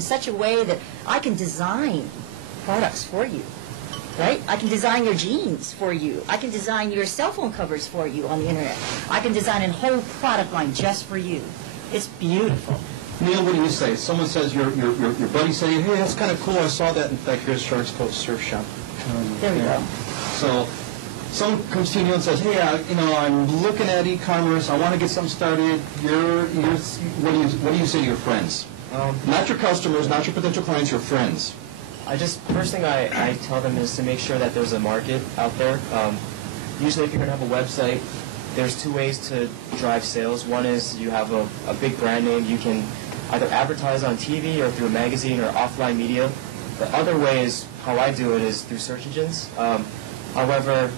in such a way that I can design products for you, right? I can design your jeans for you. I can design your cell phone covers for you on the internet. I can design a whole product line just for you. It's beautiful. Neil, what do you say? Someone says your buddy saying, hey, that's kind of cool. I saw that. In fact, here's Shark's Cove Surf Shop. There we go. So someone comes to you and says, hey, I'm looking at e-commerce. I want to get something started. What do you say to your friends? Not your customers, not your potential clients, your friends. First thing I tell them is to make sure that there's a market out there. Usually if you're going to have a website, there's two ways to drive sales. One is you have a big brand name. You can either advertise on TV or through a magazine or offline media. The other way is, how I do it, is through search engines. However,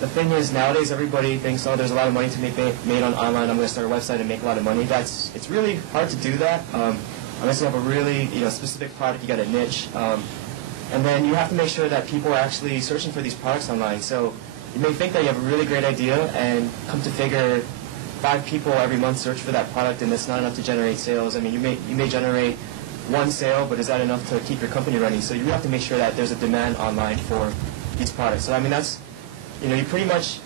the thing is, nowadays everybody thinks, oh, there's a lot of money to be made on online. I'm going to start a website and make a lot of money. It's really hard to do that unless you have a really specific product. You got a niche, and then you have to make sure that people are actually searching for these products online. So you may think that you have a really great idea, and come to figure, 5 people every month search for that product, and that's not enough to generate sales. I mean, you may generate 1 sale, but is that enough to keep your company running? So you have to make sure that there's a demand online for these products. So I mean, that's, you pretty much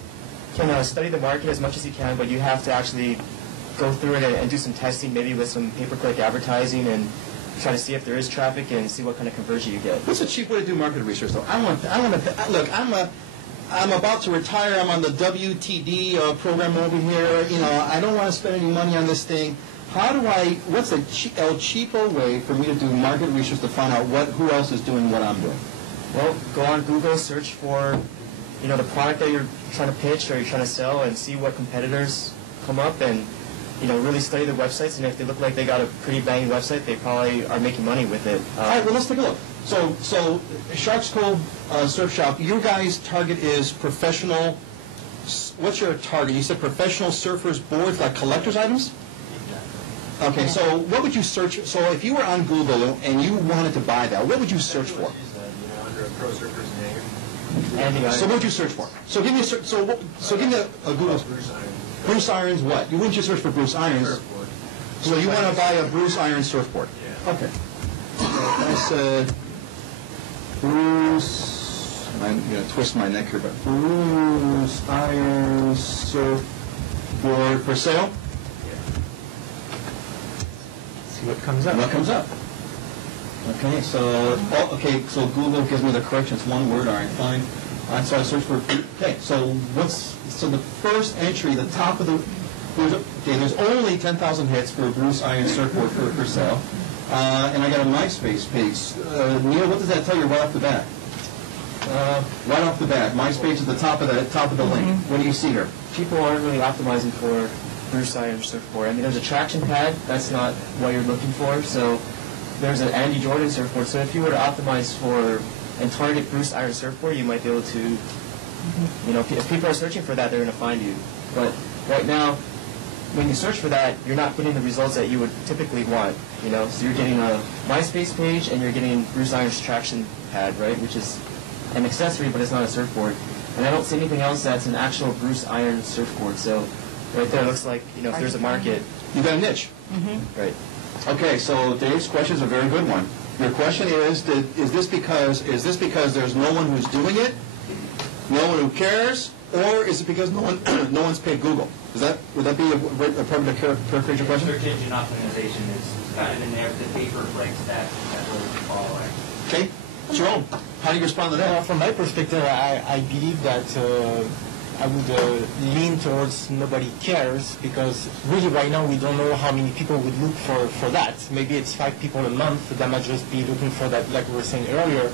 can study the market as much as you can, but you have to actually go through it and do some testing, maybe with some pay-per-click advertising, and try to see if there is traffic and see what kind of conversion you get. What's a cheap way to do market research, though? Look, I'm about to retire. I'm on the WTD program over here. I don't want to spend any money on this thing. What's a cheaper way for me to do market research to find out who else is doing what I'm doing? Well, go on Google, search for, the product that you're trying to pitch or you're trying to sell, and see what competitors come up, and, really study their websites. And if they look like they got a pretty banging website, they probably are making money with it. All right, well, let's take a look. So Shark's Cove Surf Shop, your guys' target is professional. What's your target? You said professional surfers boards, like collector's items? Okay, so what would you search? So if you were on Google and you wanted to buy that, what would you search for? Under Pro Surfers So what would you search for? So give me a Google. Bruce Irons what? You wouldn't just search for Bruce Irons. Surfboard. So you want to buy a Bruce Irons surfboard? Yeah. Okay. I said Bruce. I'm going to twist my neck here, but Bruce Irons surfboard for sale. See what comes up. What comes up? Okay, so Google gives me the correction. It's one word. All right, fine. All right, so I search for. Okay, so the first entry, the top of the. There's only 10,000 hits for a Bruce Irons surfboard for sale, and I got a MySpace page. Neil, what does that tell you right off the bat? Right off the bat, MySpace is the top of the link. What do you see here? People aren't really optimizing for Bruce Irons surfboard. I mean, there's a traction pad. That's not what you're looking for. So there's an Andy Jordan surfboard. So if you were to optimize for and target Bruce Irons surfboard, you might be able to, if people are searching for that, they're going to find you. But right now, when you search for that, you're not getting the results that you would typically want. So you're getting a MySpace page and you're getting Bruce Irons traction pad, right, which is an accessory, but it's not a surfboard. And I don't see anything else that's an actual Bruce Irons surfboard. So right there, looks like if there's a market, You got a niche. right? Okay, so Dave's question is a very good one. Your question is this because there's no one who's doing it, no one who cares, or is it because no one's paid Google? Would that be a part of the paraphrase your question? Search engine optimization is kind of in there, the pay-per-clicks that will follow it. Okay, Jerome, how do you respond to that? From my perspective, I believe that I would lean towards nobody cares, because really right now we don't know how many people would look for that. Maybe it's 5 people a month that might just be looking for that, like we were saying earlier.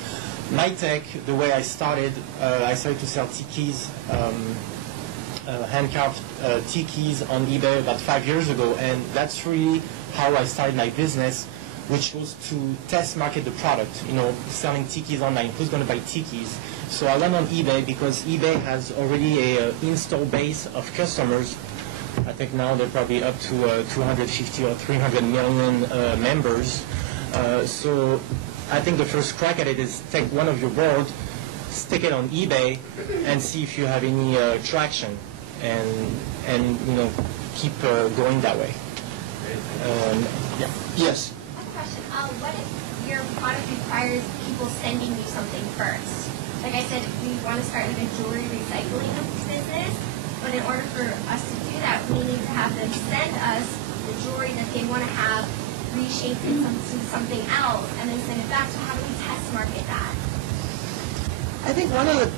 My tech, the way I started to sell tikis, hand-carved tikis on eBay about 5 years ago, and that's really how I started my business, which was to test market the product, selling tikis online. Who's going to buy tikis? So I went on eBay because eBay has already a install base of customers. I think now they're probably up to 250 or 300 million members. So I think the first crack at it is take one of your board, stick it on eBay, and see if you have any traction, and keep going that way. Yes. Question. What if your product requires people sending you something first. Like I said, we want to start like a jewelry recycling business, but in order for us to do that, we need to have them send us the jewelry that they want to have reshaped into something else, and then send it back. So how do we test market that? I think one of the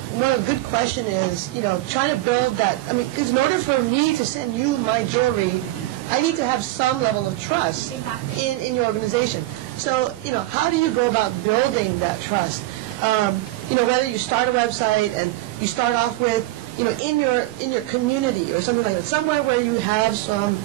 good question is, trying to build that. I mean, because in order for me to send you my jewelry, I need to have some level of trust in your organization. So, how do you go about building that trust? Whether you start a website and you start off with, in your community or something like that, somewhere where you have some,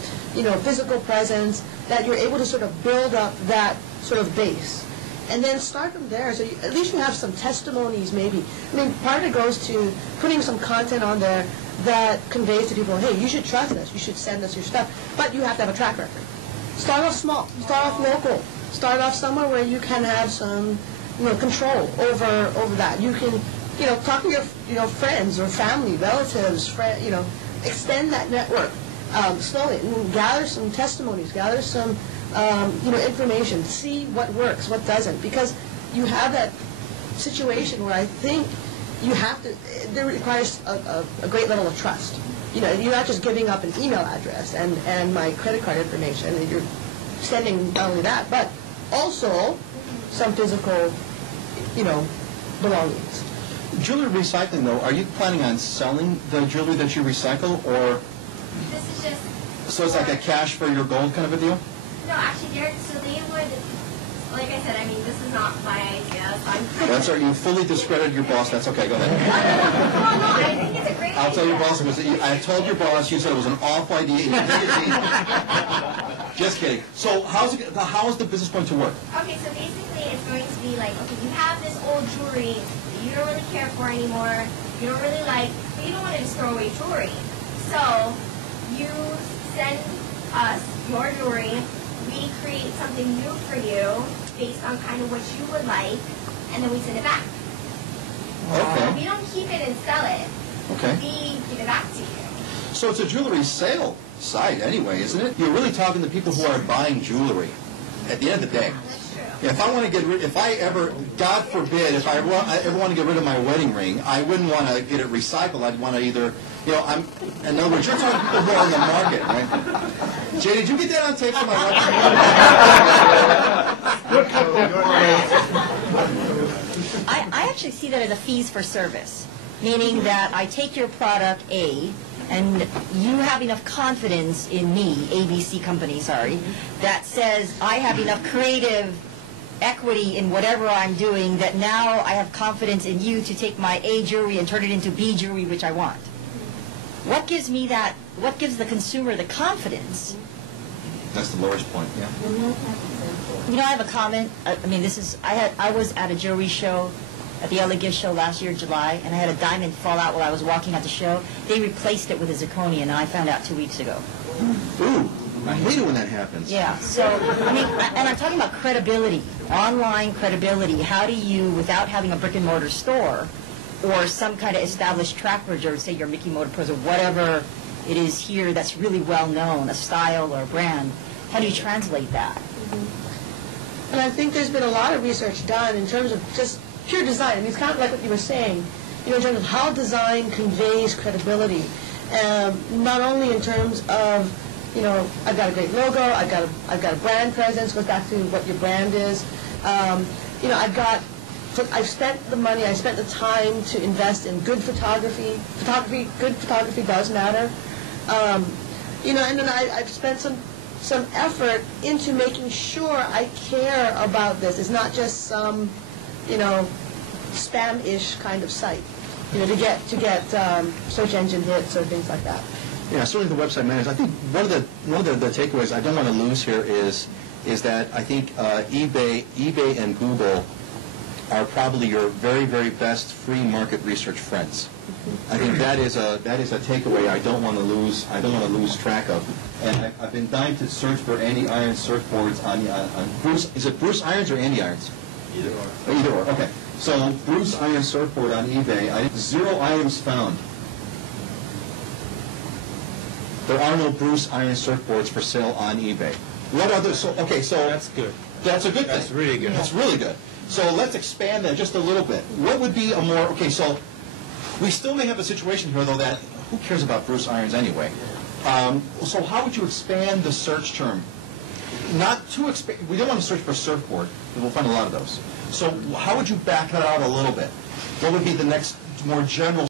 physical presence, that you're able to sort of build up that sort of base. And then start from there, so at least you have some testimonies maybe. I mean, part of it goes to putting some content on there that conveys to people, hey, you should trust us, you should send us your stuff, but you have to have a track record. Start off small, start off local, start off somewhere where you can have some control over that. You can talk to your friends or family, relatives, extend that network slowly, and gather some testimonies, gather some information, see what works, what doesn't, because you have that situation where I think you have to, it requires a great level of trust. You're not just giving up an email address and my credit card information, and you're sending not only that, but also some physical, belongings. Jewelry recycling, though, are you planning on selling the jewelry that you recycle, or? This is just... So it's like a cash for your gold kind of a deal? No, actually, they would, like I said, I mean, this is not my idea, so I'm... That's right, you fully discredited your boss, that's okay, go ahead. No, I think it's a great idea. I'll tell your boss, I told your boss, you said it was an awful idea. Just kidding. So how is the business going to work? Okay, so basically it's going to be like, okay, you have this old jewelry that you don't really care for anymore, you don't really like, but you don't want to just throw away jewelry. So you send us your jewelry, we create something new for you based on kind of what you would like, and then we send it back. Okay. We don't keep it and sell it. Okay. We give it back to you. So it's a jewelry sale site anyway, isn't it? You're really talking to people who are buying jewelry at the end of the day. That's true. Yeah, if I want to get rid, if I ever, God forbid, if I ever want to get rid of my wedding ring, I wouldn't want to get it recycled. I'd want to either, in other words, you're talking to people who are on the market, right? Jay, did you get that on tape for my wife? I actually see that as a fees for service, meaning that I take your product A, and you have enough confidence in me, ABC company, that says I have enough creative equity in whatever I'm doing that now I have confidence in you to take my A jewelry and turn it into B jewelry, which I want. What gives me that, what gives the consumer the confidence? That's the lowest point, yeah. I have a comment. I was at a jewelry show at the LA Gift Show last year, July, and I had a diamond fall out while I was walking at the show. They replaced it with a zirconia, and I found out 2 weeks ago. Ooh, I hate it when that happens. Yeah, so, and I'm talking about credibility, online credibility. How do you, without having a brick-and-mortar store or some kind of established track record, say your Mickey Motor Pros or whatever it is here that's really well-known, a style or a brand, how do you translate that? And I think there's been a lot of research done in terms of just pure design. I mean, it's kind of like what you were saying, in terms of how design conveys credibility. Not only in terms of, I've got a great logo, I've got a brand presence, goes back to what your brand is. I've spent the money, I spent the time to invest in good photography. Good photography does matter. And then I've spent some effort into making sure I care about this. It's not just some, spam-ish kind of site, to get search engine hits or things like that. Yeah, certainly the website matters. I think one of the takeaways I don't want to lose here is that I think eBay and Google are probably your very, very best free market research friends. I think that is a takeaway I don't want to lose track of. And I've been dying to search for Andy Irons surfboards on Bruce. Is it Bruce Irons or Andy Irons? Either or. Either or. Okay. So Bruce Irons surfboard on eBay. 0 items found. There are no Bruce Irons surfboards for sale on eBay. What other? So That's good. That's a good thing. That's really good. That's really good. So let's expand that just a little bit. What would be a more, okay, so we still may have a situation here, though, that who cares about Bruce Irons anyway? So how would you expand the search term? Not too we don't want to search for surfboard, because we'll find a lot of those. So how would you back that out a little bit? What would be the next more general